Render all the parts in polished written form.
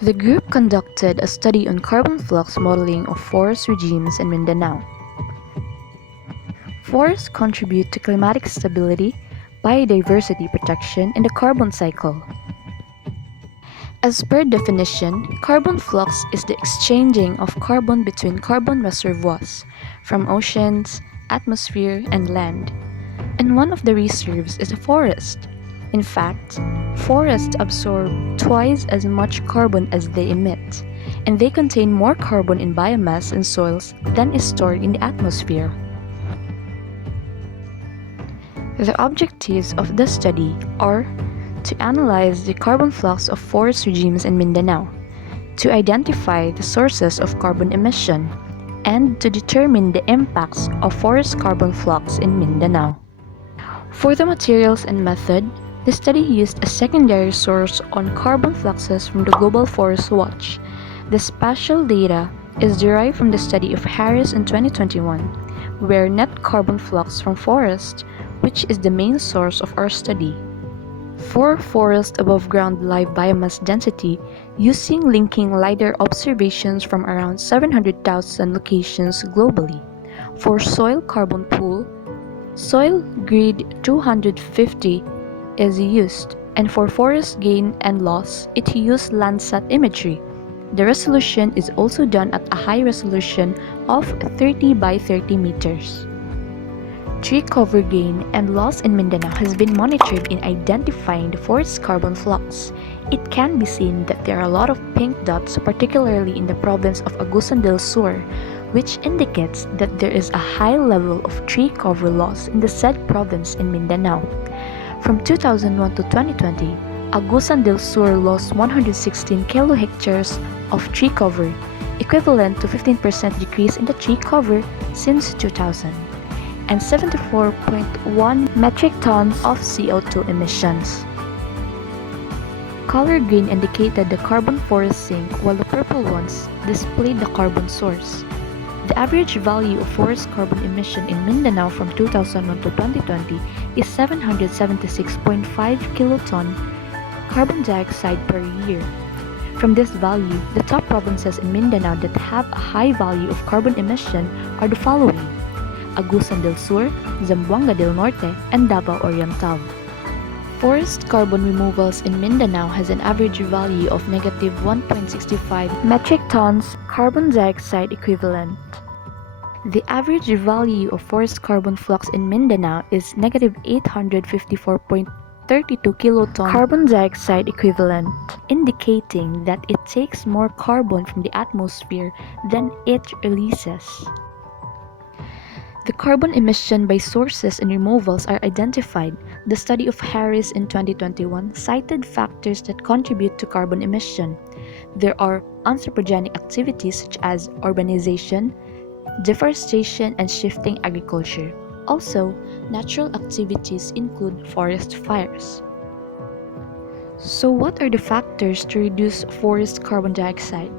The group conducted a study on carbon flux modeling of forest regimes in Mindanao. Forests contribute to climatic stability, biodiversity protection, and the carbon cycle. As per definition, carbon flux is the exchanging of carbon between carbon reservoirs from oceans, atmosphere, and land. And one of the reserves is a forest. In fact, forests absorb twice as much carbon as they emit, and they contain more carbon in biomass and soils than is stored in the atmosphere. The objectives of the study are to analyze the carbon flux of forest regimes in Mindanao, to identify the sources of carbon emission, and to determine the impacts of forest carbon flux in Mindanao. For the materials and method, the study used a secondary source on carbon fluxes from the Global Forest Watch. The spatial data is derived from the study of Harris in 2021, where net carbon flux from forest, which is the main source of our study. For forest above ground live biomass density, using linking LiDAR observations from around 700,000 locations globally. For soil carbon pool, soil grid 250 is used, and for forest gain and loss, it used Landsat imagery. The resolution is also done at a high resolution of 30 by 30 meters. Tree cover gain and loss in Mindanao has been monitored in identifying the forest carbon flux. It can be seen that there are a lot of pink dots, particularly in the province of Agusan del Sur, which indicates that there is a high level of tree cover loss in the said province in Mindanao. From 2001 to 2020, Agusan del Sur lost 116 kilohectares of tree cover, equivalent to 15% decrease in the tree cover since 2000. And 74.1 metric tons of CO2 emissions. Color green indicated the carbon forest sink, while the purple ones displayed the carbon source. The average value of forest carbon emission in Mindanao from 2001 to 2020 is 776.5 kiloton carbon dioxide per year. From this value, the top provinces in Mindanao that have a high value of carbon emission are the following: Agusan del Sur, Zamboanga del Norte, and Davao Oriental. Forest carbon removals in Mindanao has an average value of negative 1.65 metric tons carbon dioxide equivalent. The average value of forest carbon flux in Mindanao is negative 854.32 kiloton carbon dioxide equivalent, indicating that it takes more carbon from the atmosphere than it releases. The carbon emission by sources and removals are identified. The study of Harris in 2021 cited factors that contribute to carbon emission. There are anthropogenic activities such as urbanization, deforestation, and shifting agriculture. Also, natural activities include forest fires. So what are the factors to reduce forest carbon dioxide?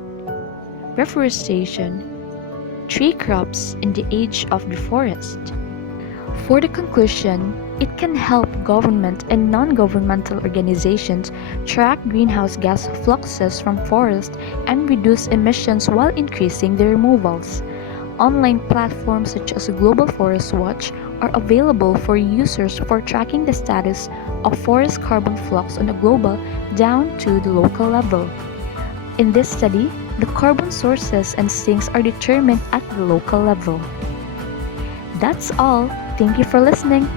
Reforestation, tree crops in the age of the forest. For the conclusion, it can help government and non-governmental organizations track greenhouse gas fluxes from forests and reduce emissions while increasing the removals. Online platforms such as Global Forest Watch are available for users for tracking the status of forest carbon flux on a global down to the local level. In this study, the carbon sources and sinks are determined at the local level. That's all. Thank you for listening.